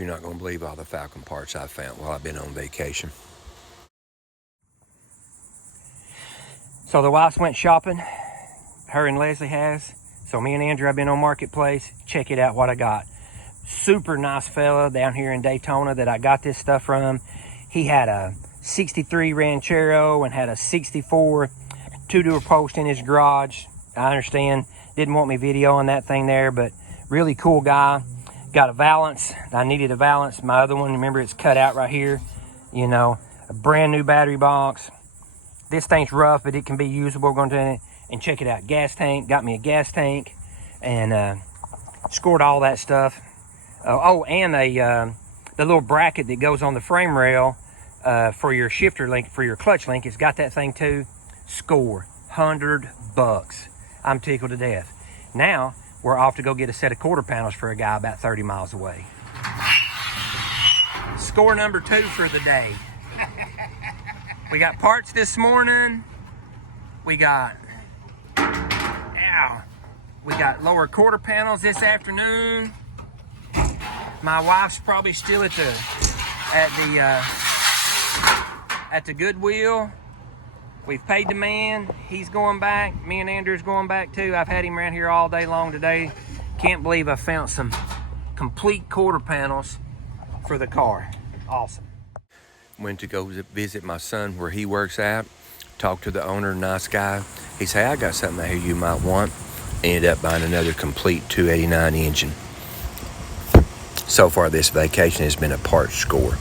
You're not going to believe all the Falcon parts I've found while I've been on vacation. So the wife's went shopping. Her and Leslie has. So me and Andrew have been on Marketplace. Check it out what I got. Super nice fella down here in Daytona that I got this stuff from. He had a 63 Ranchero and had a 64 two-door post in his garage. I understand, didn't want me videoing that thing there, but really cool guy. Got a valance. I needed a valance. My other one, remember, it's cut out right here. You know, a brand new battery box. This thing's rough, but it can be usable. We're going to, and check it out. Gas tank, got me a gas tank, and scored all that stuff. Oh, and the little bracket that goes on the frame rail for your shifter link, for your clutch link. It's got that thing too. Score, $100. I'm tickled to death. Now, we're off to go get a set of quarter panels for a guy about 30 miles away. Score number 2 for the day. We got parts this morning. We got lower quarter panels this afternoon. My wife's probably still at the Goodwill. We've paid the man. He's going back. Me and Andrew's going back too. I've had him around here all day long today. Can't believe I found some complete quarter panels for the car. Awesome. Went to go visit my son where he works at. Talked to the owner, nice guy. He said, I got something out here you might want. Ended up buying another complete 289 engine. So far this vacation has been a parts score.